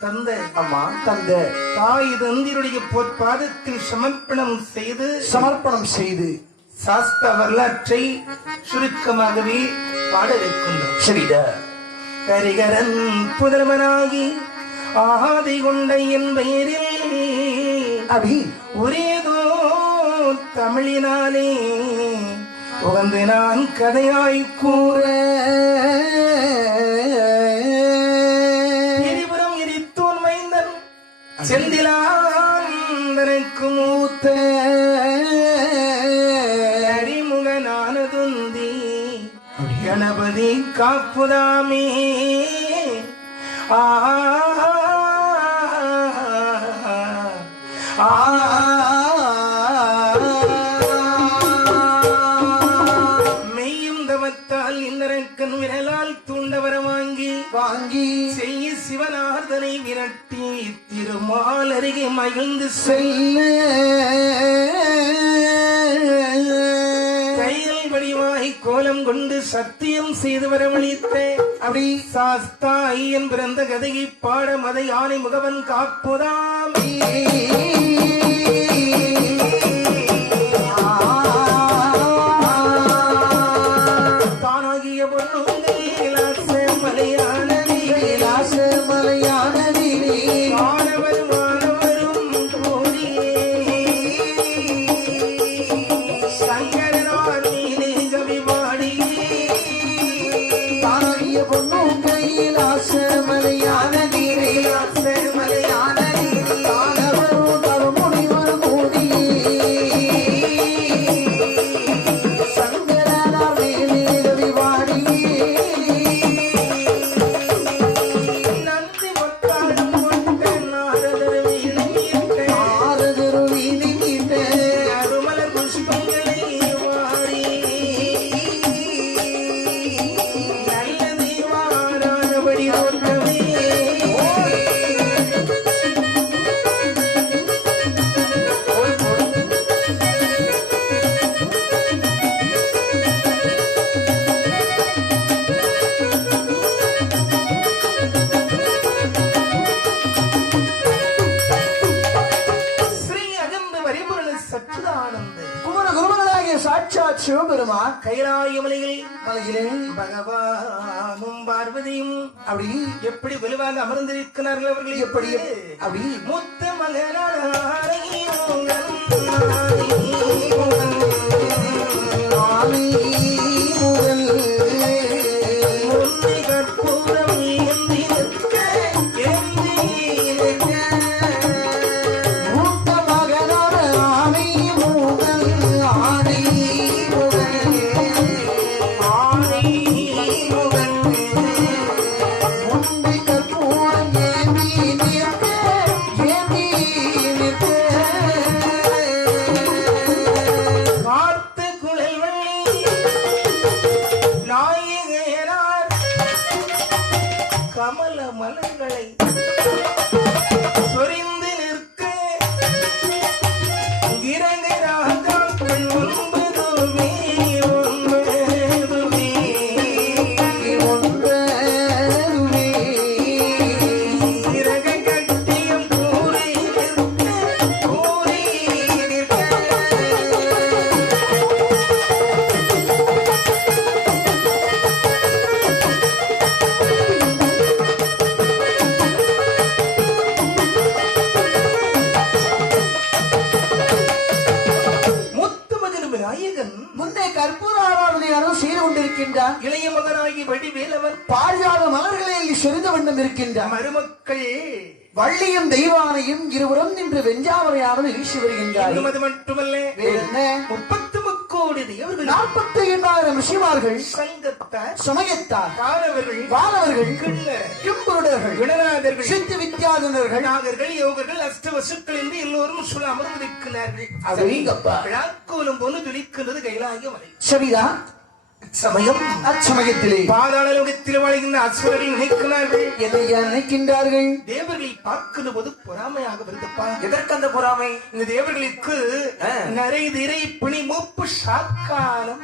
தந்த அம்மா தந்த. தாய் தந்திருடைய பொற்பாதத்தில் சமர்ப்பணம் செய்து சமர்ப்பணம் செய்து. சாஸ்த வரலாற்றை சுருக்கமாகவே பாட வைக்கின்றோம். சரிடா கரிகரன் புதல்வனாகி ஆதி கொண்டை என் பெயரில் அபி. ஒரேதோ தமிழினாலே உகந்து நான் கதையாய் கூற செந்திலாந்தனுக்கு மூத்த அறிமுகனானதுந்தி கணபதி காப்புதாமே ஆ மெய்யும் தவத்தால் விரலால் தூண்டவர வாங்கி வாங்கி செய்ய சிவனார்தனை விரட்டி பெருமாள் அருகே மகிழ்ந்து செல்ல. கையில் வடிவாய் கோலம் கொண்டு சத்தியம் செய்து வரவழித்த அப்படி சாஸ்தா ஐயன் பிறந்த கதையை பாட மதை யானை முகவன் காப்புதாமே. சிவபெருமான் கைலாயமலையில் மலையிலே பகவானும் பார்வதியும் அப்படி எப்படி வலுவாக அமர்ந்திருக்கிறார்கள் அவர்கள்? எப்படி? அப்படி முத்த மகனாரை மலர்களை முன்னே கற்பூர ஆராதனையானது செய்து கொண்டிருக்கின்றான். இளைய மகனாகி வடிவேலவன் பாழாத மலர்களை சொரிந்த வண்ணம் இருக்கின்றான். மருமக்கள். வள்ளியும் தெய்வானையும் இருவரும் நின்று வெஞ்சாவரையானது வீசி வருகின்றார்கள். இன்னும் அது மட்டுமல்ல. வேறு என்ன முப்பத்து நாற்பத்தி எண்ணாயிரம் ரிஷிமார்கள் சங்கத்தார் சமயத்தார் காரவர்கள் வானவர்கள் கிம்புருடர்கள் வினநாதர்கள் சித்து வித்யாதனர்கள் நாகர்கள் யோகர்கள் அஷ்ட வசுக்கள் என்று எல்லோரும் சுழ அமர்ந்திருக்கிறார்கள். அடேங்கப்பா. விழாக்கோலம் போல துளிக்கின்றது கைலாய மலை சரிதான். சமயம்? அச்சமயத்திலே. பாதாள லோகத்தில் வாழ்கின்ற அசுரர்கள் நினைக்கிறார்கள். என்னையா நினைக்கின்றார்கள்? தேவர்களை பார்க்கிற போது பொறாமையாக வருதப்பா எதற்கு அந்த பொறாமை? இந்த தேவர்களுக்கு. நரை திரை பிணி மூப்பு சாக்காலம்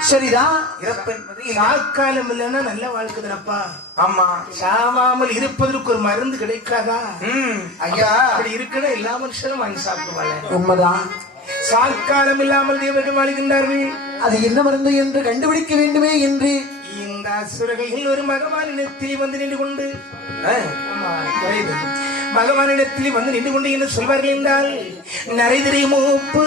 சரிதான் இறப்பு என்பது. சாக்காலம் இல்லைன்னா நல்ல வாழ்க்கைதானப்பா ஆமா. சாவாமல் இருப்பதற்கு ஒரு மருந்து கிடைக்காதா? ஐயா. அப்படி இருக்குன்னா எல்லா மனுஷனும் வாங்கி சாப்பிடுவாங்க. உண்மைதான். சாக்காலம் இல்லாமல் தேவர்கள் வாழ்கின்றார்கள் அது என்ன மருந்து என்று கண்டுபிடிக்க வேண்டுமே என்று இந்த அசுரகையில் ஒரு மகவானிடத்தில் வந்து நின்று கொண்டு. பகவானிடத்தில் வந்து நின்று கொண்டு என்ன சொல்வார்கள் என்றால் நரைதிரை மூப்பு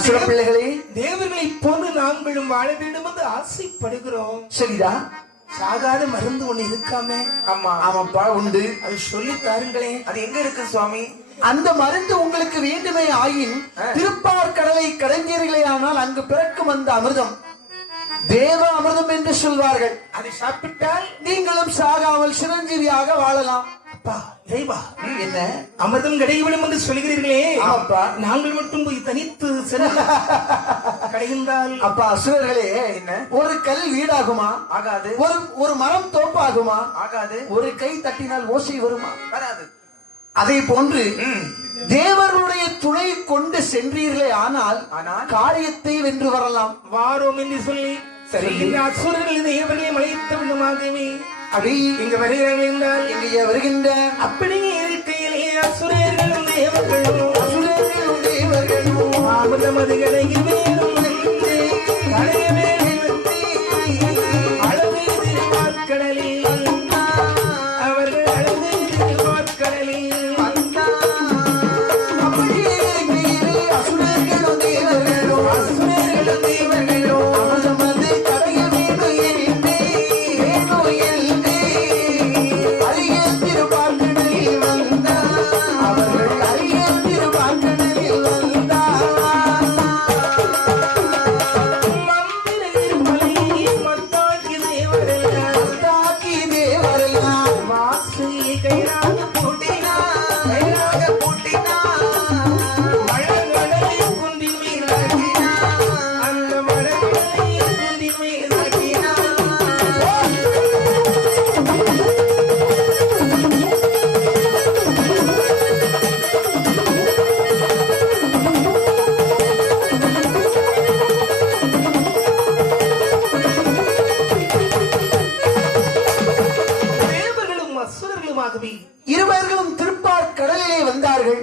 பிள்ளைகளே தேவர்களை போன்று நாங்களும் வாழ வேண்டும் என்று ஆசைப்படுகிறோம். சரிதா சாகாத மருந்து ஒண்ணு இருக்காமே. ஆமா ஆமாப்பா உண்டு. அது சொல்லி தாருங்களேன். அது எங்க இருக்கு சுவாமி? அந்த மருந்து உங்களுக்கு வேண்டுமே ஆயின் திருப்பார் கடலை கடந்தீர்களே ஆனால் அங்கு பிறக்கும் அந்த அமிர்தம். தேவ அமிர்தம் என்று சொல்வார்கள். அதை சாப்பிட்டால் நீங்களும் சாகாமல் சிரஞ்சீவியாக வாழலாம். அப்பா இறைவா என்ன? அமிர்தம் கிடைவிடும் என்று சொல்கிறீர்களே. நாங்கள் மட்டும் போய் தனித்து கிடைந்தால் அப்பா அசுரர்களே என்ன? ஒரு கல் வீடாகுமா? ஆகாது. ஒரு ஒரு மரம் தோப்பாகுமா? ஆகாது. ஒரு கை தட்டினால் ஓசை வருமா? வராது. அதே போன்று தேவர்களுடைய துணை கொண்டு சென்றீர்களே ஆனால் ஆனால் காரியத்தை வென்று வரலாம். வாரோம் என்று சொல்லி சரி. அசுரர்கள் தேவர்களை மலைத்த விதமாகவே அப்படி இங்க வருகிறார்கள் என்றால் இங்கே வருகின்ற அப்படி இருக்கையிலே அசுரர்களும் தேவர்களும் அசுரர்களும் தேவர்களும். அமிர்தமதுகளை வேறும் அசுரர்களுமாகவே இருவர்களும் திருப்பார் கடலிலே வந்தார்கள்.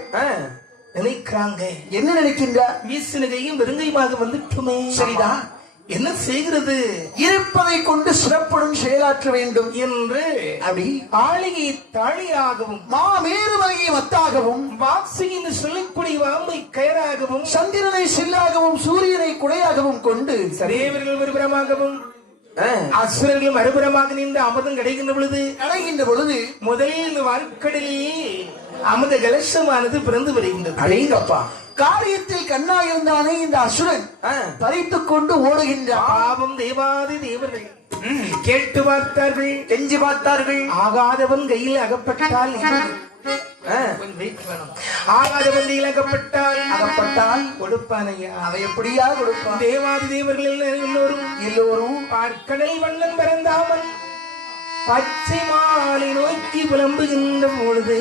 நினைக்கிறாங்க. என்ன நினைக்கின்றார்? வீசினகையும் வெறுங்கையுமாக வந்துட்டுமே. சரிதான். என்ன செய்கிறது? இருப்பதை கொண்டு சிறப்புடன் செயலாற்ற வேண்டும். என்று அப்படி ஆளியை தாழியாகவும் மாமேருமலையை மத்தாகவும் வாசி என்று சொல்லக்கூடிய வாம்பை கயராகவும் சந்திரனை சில்லாகவும் சூரியனை குடையாகவும் கொண்டு தேவர்கள் ஒருபுறமாகவும் ஆ, அசுரர்கள் மறுபுறமாக நின்று அமுதம் கிடைக்கின்ற பொழுது அடைகின்ற பொழுது முதலில் இந்த வாழ்க்கடலில் அமுத கலசமானது பிறந்து வருகின்றது. அடைங்கப்பா. காரியத்தில் கண்ணா இருந்தானே இந்த அசுரன். பறித்துக் கொண்டு ஓடுகின்றான். பாவம் தேவாதி தேவர்கள். கேட்டு பார்த்தார்கள். கெஞ்சி பார்த்தார்கள். ஆகாதவன் கையில் அகப்பட்டால் அகப்பட்டால் அதை எப்படியா கொடுப்பான்? தேவாதி தேவர்கள் எல்லோரும் எல்லோரும் பார்க்கடல் வண்ணம் பிறந்தாமல் பச்சை மாலை நோக்கி புலம்புகின்ற பொழுது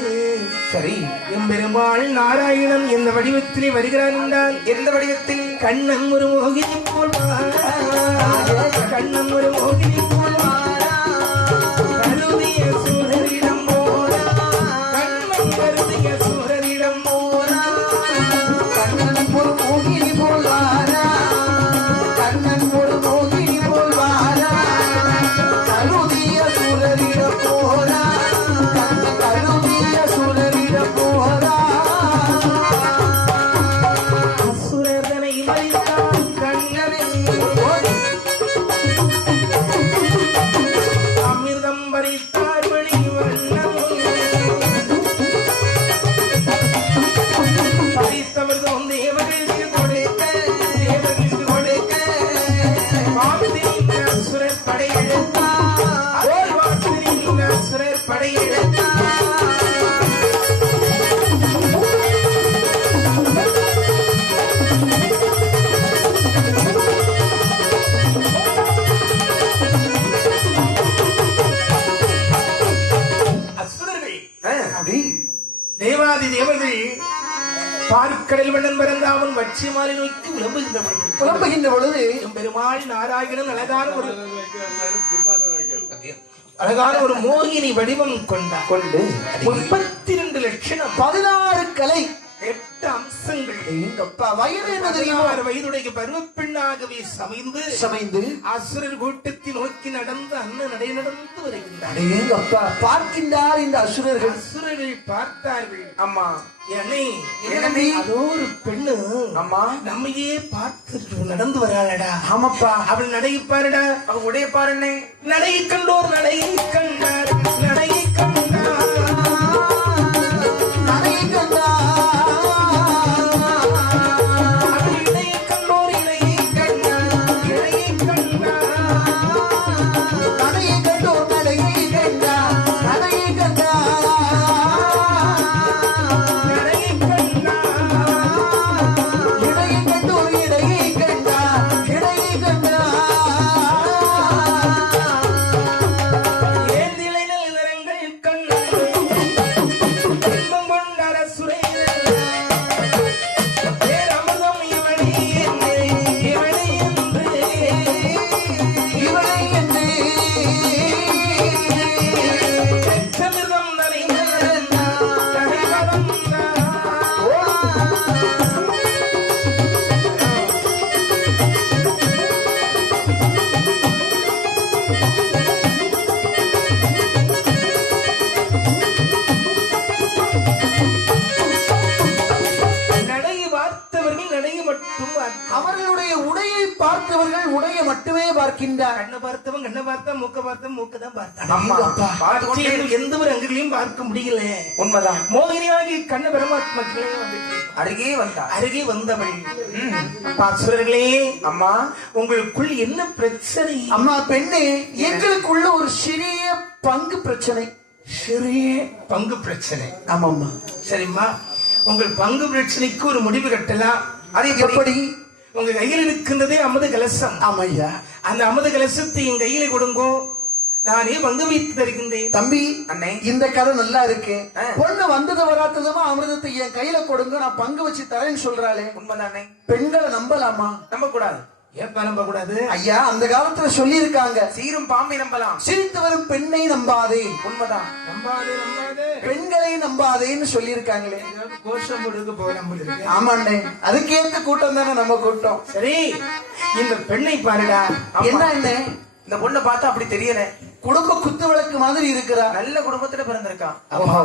சரி. எம்பெருமாள் நாராயணன் எந்த வடிவத்திலே வருகிறான் என்றால் எந்த வடிவத்தில்? கண்ணன் ஒரு மோகினி போல். கண்ணன் ஒரு மோகினி போல் அழகான ஒரு அழகான ஒரு மோகினி வடிவம் கொண்டார் கொண்டு முப்பத்தி ரெண்டு லட்சணம் பதினாறு கலை வயது என்ன தெரியுமா? வயதுடைய பருவப்பெண்ணாகவே சமைந்து சமைந்து அசுரர் கூட்டத்தை நோக்கி நடந்து அண்ணன் நடை நடந்து வருகின்றார். எங்கப்பா? பார்க்கின்றார் இந்த அசுரர்கள். அசுரர்கள் பார்த்தார்கள். அம்மா. ஒரு பெண்ணு. அம்மா. நம்மையே பார்த்து நடந்து வராளடா. ஆமாப்பா. அவள் நடை பாருடா. அவ உடைய பாருண்ணே நடை கண்டோர் நடை கண்டார். நடை கண்டார் கண்டா நடை மட்டும். அவர்களுடைய உடையை பார்த்தவர்கள் உடையை மட்டுமே பார்க்கின்றார். கண்ணை பார்த்தவன் கண்ணை பார்த்தா மூக்க பார்த்தா மூக்க தான் பார்த்தான் எந்த- ஒரு அங்கங்களையும் பார்க்க முடியல. உண்மைதான். மோகினியாகி கண்ண பரமாத்மக்களே வந்துட்டு அருகே வந்தா அருகே வந்தவள். பாசுரர்களே அம்மா. உங்களுக்குள் என்ன பிரச்சனை? அம்மா பெண்ணே எங்களுக்குள்ள ஒரு சிறிய பங்கு பிரச்சனை. சிறிய பங்கு பிரச்சனை. ஆமாம்மா. சரிம்மா. உங்கள் பங்கு பிரச்சனைக்கு ஒரு முடிவு கட்டலாம். அது எப்படி உங்க கையில் இருக்கின்றதே அமுத கலசம். ஆமையா அந்த அமுத கலசத்தை என் கையில கொடுங்கோ. நானே பங்கு வைத்து தருகின்றேன். தம்பி அண்ணே. இந்த கதை நல்லா இருக்கு. பொண்ணு வந்தது வராததுமா அமிர்தத்தை என் கையில கொடுங்க நான் பங்கு வச்சு தரேன்னு சொல்றாளே. உண்மைதானே? பெண்களை நம்பலாமா? நம்ப கூடாது ஏப்பா நம்ப கூடாது ஐயா அந்த காலத்துல சொல்லி இருக்காங்க சீரும் பாம்பை நம்பலாம். சிரித்து வரும் பெண்ணை நம்பாதே. உண்மைதான். நம்பாதே நம்பாதே. பெண்களை நம்பாதேன்னு சொல்லி இருக்காங்களே கோஷம் போலாம் போல இருக்கு. ஆமாண்டே. அதுக்கேத்த கூட்டம் தானே நம்ம கூட்டம். சரி இந்த பெண்ணை பாருடா. என்ன என்ன? இந்த பொண்ணை பார்த்தா அப்படி தெரியல. குடும்ப குத்து விளக்கு மாதிரி இருக்கிறா. நல்ல குடும்பத்துல பிறந்திருக்கா ஓஹோ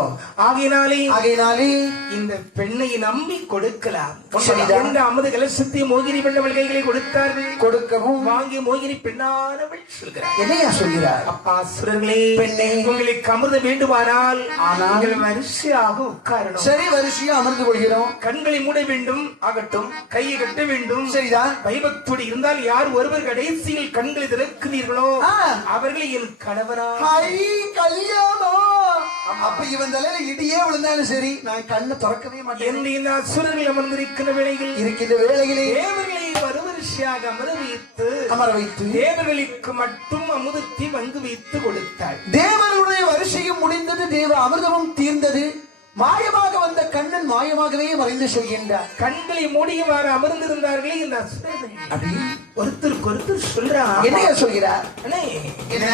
ஆகையினாலே ஆகையினாலே இந்த பெண்ணை நம்பி கொடுக்கலாம். சரிதான். இந்த அமுத கலசத்தை மோகினி பெண்ணவள் கைகளை கொடுத்தார்கள். கொடுக்கவும். வாங்கி மோகினி பெண்ணானவள் சொல்கிறார். என்னையா சொல்கிறார் அப்பா சுரர்களே பெண்ணே. உங்களுக்கு அமிர்தம் வேண்டுமானால் ஆனால் வரிசையாக உட்காரணும். சரி வரிசையா அமர்ந்து கொள்கிறோம். கண்களை மூட வேண்டும் ஆகட்டும். கையை கட்ட வேண்டும். சரிதான் பயபக்தோடு இருந்தால் யார் ஒருவர் கடைசியில் கண்களை திறக்கிறீர்களோ. அவர்களை என் கணவரா ஹை கல்யாணம் அப்ப இவன் தலையில இடியே விழுந்தாலும் சரி நான் கண்ணை திறக்கவே மாட்டேன். அசுரர்கள் அமர்ந்திருக்கிற வேளையில் இருக்கின்ற வேளையிலே தேவர்களை மறுவரிசையாக அமர வைத்து அமர வைத்து தேவர்களுக்கு மட்டும் அமுதத்தை பங்கு வைத்து கொடுத்தாள். தேவனுடைய வரிசையும் முடிந்தது தேவ அமிர்தமும் தீர்ந்தது. மாயமாக வந்த கண்ணன் மாயமாகவே மறைந்து செல்கின்றார். கண்களை மூடியவாறு அமர்ந்திருந்தார்களே இந்த அசுரர்கள். அப்படி ஒருத்தருக்கு ஒருத்தர் சொல்றா. என்னையா சொல்கிறார் அண்ணே, என்ன?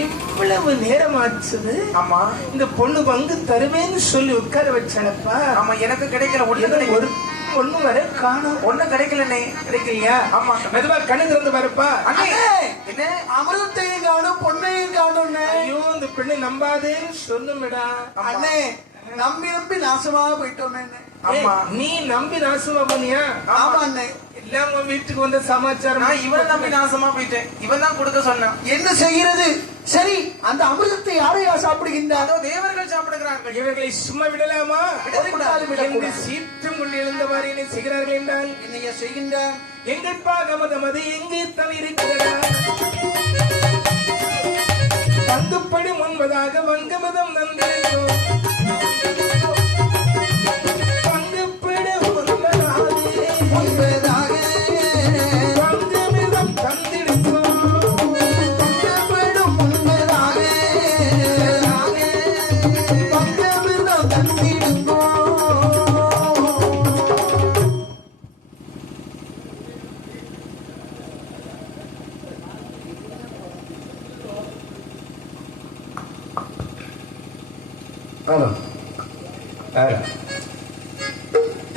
இவ்வளவு நேரம் ஆச்சுது ஆமா. இந்த பொண்ணு பங்கு தருவேன்னு சொல்லி உட்கார வச்சானப்பா. ஆமா எனக்கு கிடைக்கல ஒண்ணு ஒரு பொண்ணு வர காணும். ஒண்ணும் கிடைக்கலண்ணே. கிடைக்கலையா? ஆமா. மெதுவா கண்ணு திறந்து பாருப்பா! என்ன? அமிர்தத்தையும் காணும் பொண்ணையும் காணும் ஐயோ இந்த பெண்ணை நம்பாதேன்னு சொன்னமேடா அண்ணே நம்பி நம்பி நாசமா போயிட்டோமே ஆமா. நீ நம்பி நாசமா பண்ணியா? ஆமா அண்ணே. எல்லாம் உன் வீட்டுக்கு வந்த சமாச்சாரம் நான் இவனை நம்பி நாசமா போயிட்டேன். இவன் தான் கொடுக்க சொன்னான். என்ன செய்கிறது? சரி அந்த அமிர்தத்தை யாரையா சாப்பிடுகின்றார்? அதோ தேவர்கள் சாப்பிடுகிறார்கள். இவர்களை சும்மா விடலாமா. என்று சீற்றம் கொண்டு எழுந்தவாறு என்ன செய்கிறார்கள் என்றால்? என்னையா செய்கின்றார்? எங்கள் பாகமதமது எங்கே தலை இருக்கிறதா பங்குப்படி முன்பதாக வங்கமதம் நந்திருந்தோம்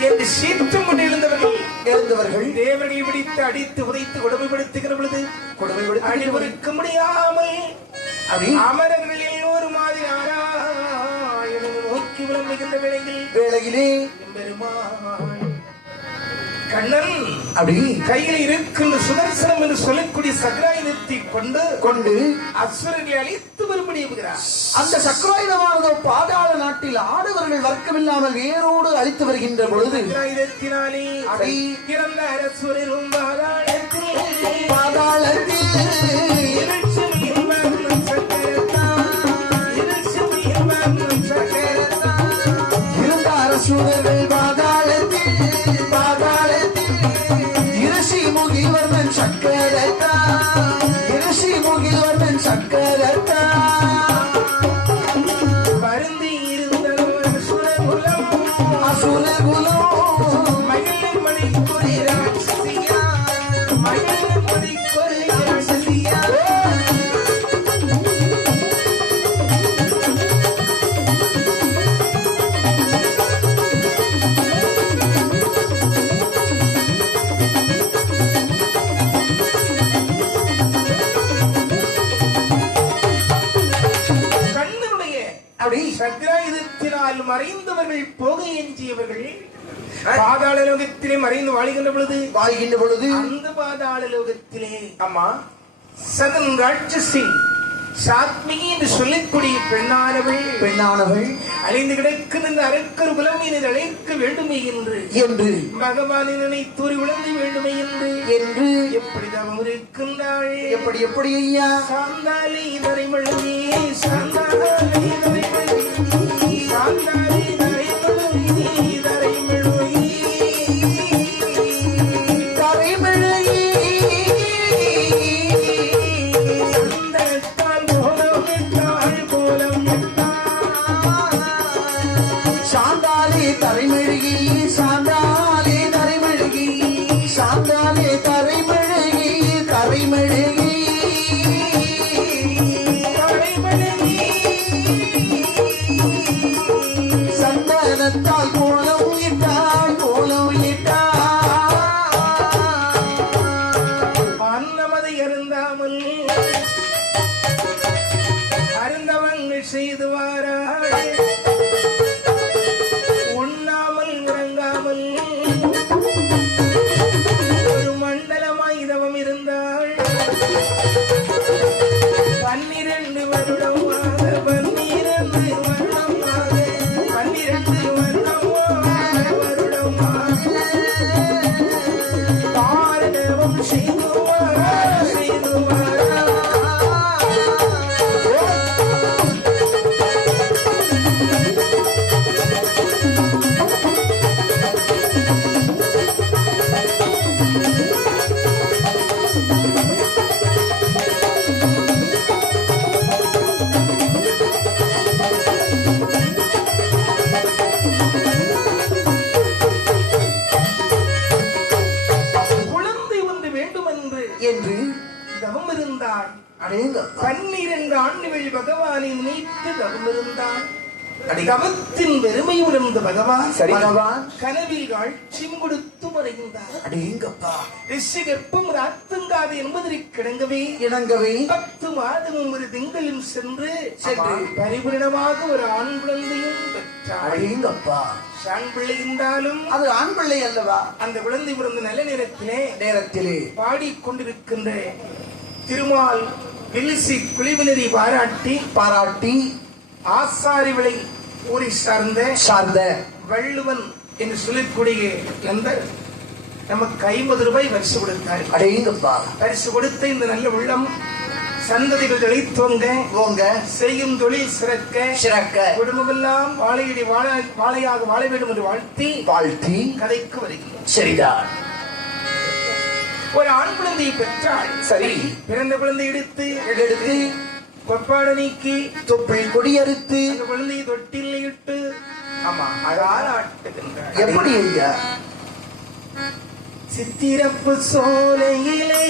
என்று சீற்றம் கொண்டு எழுந்தவர்கள்? எழுந்தவர்கள். தேவர்களை பிடித்து அடித்து உதைத்து கொடுமைப்படுத்துகிற பொழுது கொடுமைப்படுத்தி அடிபொறுக்க முடியாமல் அமரர்கள் எல்லோரும் மாதிரி ஆராயணம். நோக்கி விளம்புகின்ற வேளையில் வேளையிலே எம்பெருமான் கண்ணன் அப்படி கையில் இருக்கின்ற சுதர்சனம் என்று சொல்லக்கூடிய சகராயுதத்தை கொண்டு கொண்டு அசுரர்களை அழித்து எவுகிறார் அந்த சக்கராயுதமானதோ பாதாள நாட்டில் ஆடவர்கள் வர்க்கமில்லாமல் வேரோடு அழித்து வருகின்ற பொழுது பாதாளத்தில் முகில்வர்மன் சக்கரத்தா. மறைந்தவர்கள் போக எஞ்சியவர்கள். பாதாள லோகத்திலே மறைந்து வாழ்கின்ற பொழுது வாழ்கின்ற பொழுது அந்த பாதாள லோகத்திலே ஆமா சதன் ராட்சசி சாத்மிகி என்று சொல்லக்கூடிய பெண்ணானவள் பெண்ணானவள் அழிந்து கிடக்கும் இந்த அரக்கர் குலமையினர் அழைக்க வேண்டுமே என்று என்று பகவானினை தூரி விழுந்து வேண்டுமே என்று என்று எப்படி தவம் இருக்கின்றாள் எப்படி எப்படி ஐயா சாந்தாலி நரைமழுவி சாந்தாலி பகவான் சரி பகவான் கனவில் காட்சியும் கொடுத்து மறைந்தார். அடேங்கப்பா ரிஷி கர்ப்பம் ராத்துங்காது என்பதற்கு கிடங்கவே. இணங்கவே. பத்து மாதமும் ஒரு திங்களும் சென்று சென்று. பரிபூரணமாக ஒரு ஆண் குழந்தையும் அடேங்கப்பா ஆண் பிள்ளை இருந்தாலும் அது ஆண் பிள்ளை அல்லவா? அந்த குழந்தை பிறந்த நல்ல நேரத்திலே நேரத்திலே. பாடிக்கொண்டிருக்கின்ற திருமால் வில்சி குளிவினரி பாராட்டி பாராட்டி ஆசாரி விளை ஊரை சார்ந்த சார்ந்த வள்ளுவன் என்று சொல்லக்கூடிய நண்பர் நமக்கு ஐம்பது ரூபாய் பரிசு கொடுத்தார். அடேங்கப்பா பரிசு கொடுத்த இந்த நல்ல உள்ளம் சந்ததிகள் இழைத்தோங்க போங்க செய்யும் தொழில் சிறக்க சிறக்க. குடும்பமெல்லாம் வாழையடி வாழ வாழையாக வாழ வேண்டும் என்று வாழ்த்தி வாழ்த்தி கதைக்கு வருகிறோம். சரிதான் ஒரு ஆண் குழந்தையை பெற்றாள். சரி. பிறந்த குழந்தை எடுத்து எடுத்து கொப்பாட நீக்கி தொப்பை கொடியறுத்து குழந்தையை தொட்டில் இட்டு ஆமா ஆட்டுகின்றார் எப்படி ஐயா? சித்திரப்பு சோலையிலே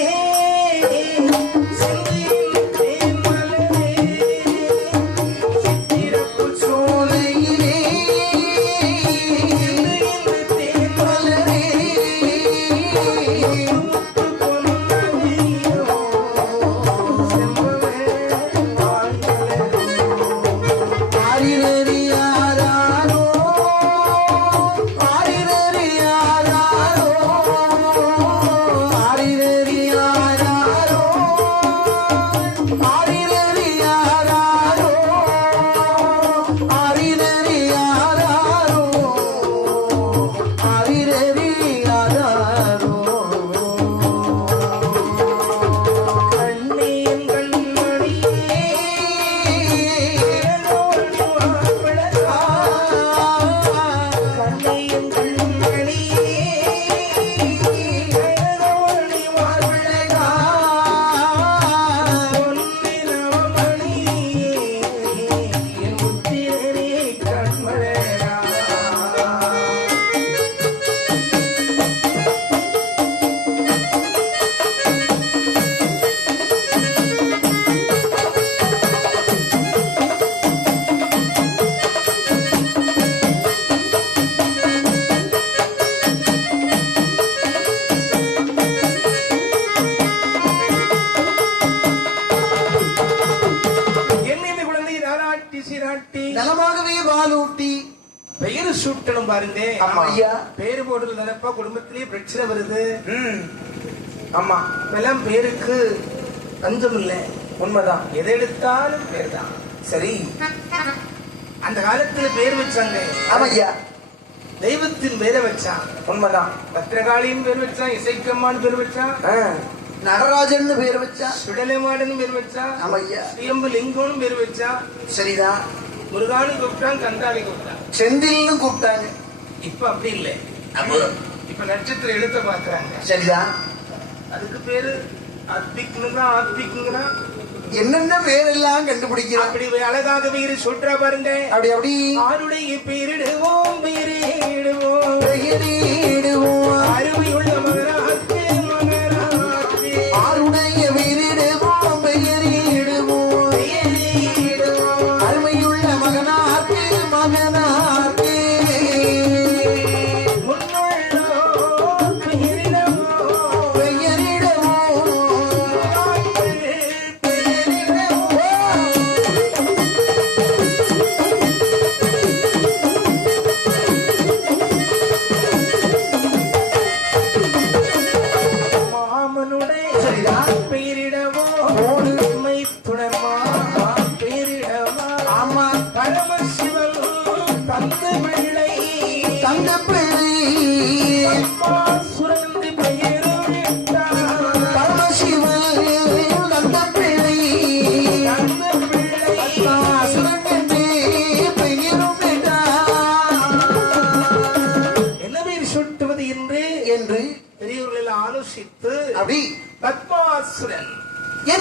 தாராட்டி சீராட்டி நலமாகவே வாலூட்டி பெயர் சூட்டணும் பாருங்க. ஆமா. ஐயா பேரு போடுறது நினைப்பா குடும்பத்திலேயே பிரச்சனை வருது. ஆமா. இப்பெல்லாம் பேருக்கு பஞ்சம் இல்ல. உண்மைதான். எதை எடுத்தாலும் பேர் தான் சரி. அந்த காலத்துல பேர் வச்சாங்க. ஆமா ஐயா. தெய்வத்தின் பேரை வச்சான். உண்மைதான். பத்திரகாளின்னு பேர் வச்சான் இசைக்கம்மான்னு பேர் வச்சான். நடராஜன் பேர் வச்சா? சுடலைமாடன்னு பேர் வச்சான் ஆமா ஐயா ஸ்ரீயம்பு லிங்கம்னு பேர் வச்சான் சரிதான் முருகானு கூப்பிட்டான் கந்தாளி கூப்பிட்டான். செந்தில்னு கூப்பிட்டாங்க. இப்ப அப்படி இல்லை. இப்ப நட்சத்திர எழுத்த பாக்குறாங்க சரிதான் அதுக்கு பேரு அத்பிக்னுங்கிறான் ஆத்பிக்னுங்கிறான் என்னென்ன பேரெல்லாம் கண்டுபிடிக்கிறான் அப்படி அழகாக பேரு சொல்றா பாருங்க. அப்படி அப்படி. ஆருடைய பேரிடுவோம் பேரிடுவோம்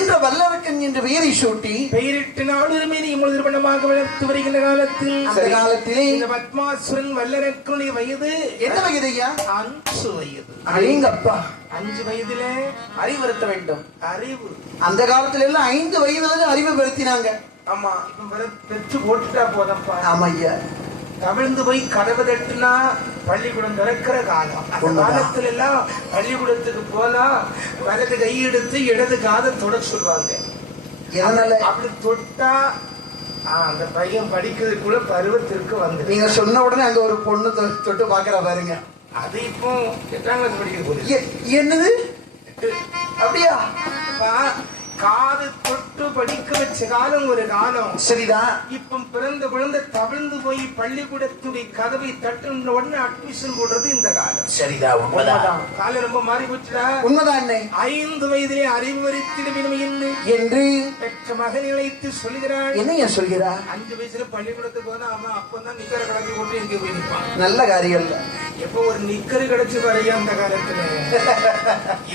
என்ற வல்லரக்கன் என்று பெயரை சூட்டி பெயரிட்டு நாடுமே நீ திருமணமாக வளர்த்து வருகின்ற காலத்தில் அந்த காலத்திலே இந்த பத்மாசுரன் வல்லரக்கனுடைய வயது என்ன வயதையா அஞ்சு வயது. அழிங்கப்பா அஞ்சு வயதுல அறிவுறுத்த வேண்டும். அறிவு. அந்த காலத்துல எல்லாம் ஐந்து வயதுல அறிவை பெருத்தினாங்க. ஆமா பெற்று போட்டுட்டா போதப்பா ஆமா ஐயா கவிழ்ந்து போய் கதவு தட்டுனா பள்ளிக்கூடம் திறக்கிற காலம். அந்த. காலத்துல எல்லாம் பள்ளிக்கூடத்துக்கு போனா வலது கை எடுத்து இடது காதை தொட சொல்லுவாங்க. அப்படி தொட்டா அந்த பையன் படிக்கிறதுக்குள்ள பருவத்திற்கு வந்து. நீங்க சொன்ன உடனே அங்க ஒரு பொண்ணு தொட்டு பாக்குற பாருங்க. அது இப்போ எட்டாம் கிளாஸ் படிக்கிற போது எ- என்னது? அப்படியா? அப்பா, காது தொட்டு படிக்க வச்ச காலம் ஒரு காலம். சரிதான். இப்ப பிறந்த குழந்தை தவிழ்ந்து போய் பள்ளிக்கூடத்துடைய கதவை தட்டுன உடனே அட்மிஷன் போடுறது இந்த காலம். சரிதான் உண்மைதான். காலம் ரொம்ப மாறி போச்சுடா. உண்மைதான் ஐந்து வயதிலே அறிவு வரித்திடும் என்று என்று பெற்ற மகனை அழைத்து சொல்கிறாள். என்னையா சொல்கிறா? அஞ்சு வயசுல பள்ளிக்கூடத்துக்கு போனா அவன் அப்பதான் நிக்கர கலந்து போட்டு எங்க போய் நிற்பான். நல்ல காரியம் இல்ல. எப்போ ஒரு நிக்கரு கிடைச்சு வரையா அந்த காலத்துல?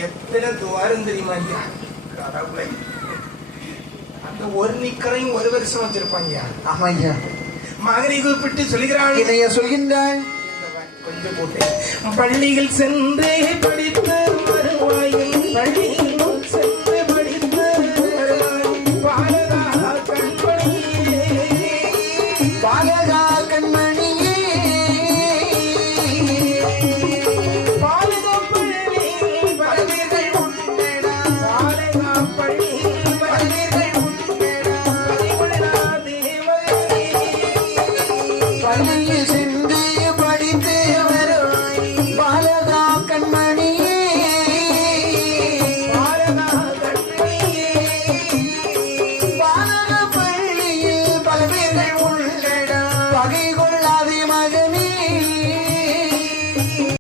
எத்தனை துவாரம் தெரியுமா கடவுளை. அந்த ஒரு நிக்கரையும் ஒரு வருஷம் வச்சிருப்பாங்க. ஆமா ஐயா மகனை கூப்பிட்டு சொல்கிறாள் என்னையா சொல்கின்றாள் கொஞ்சம் போட்டு. பள்ளியில் சென்று படித்து வருவாயில்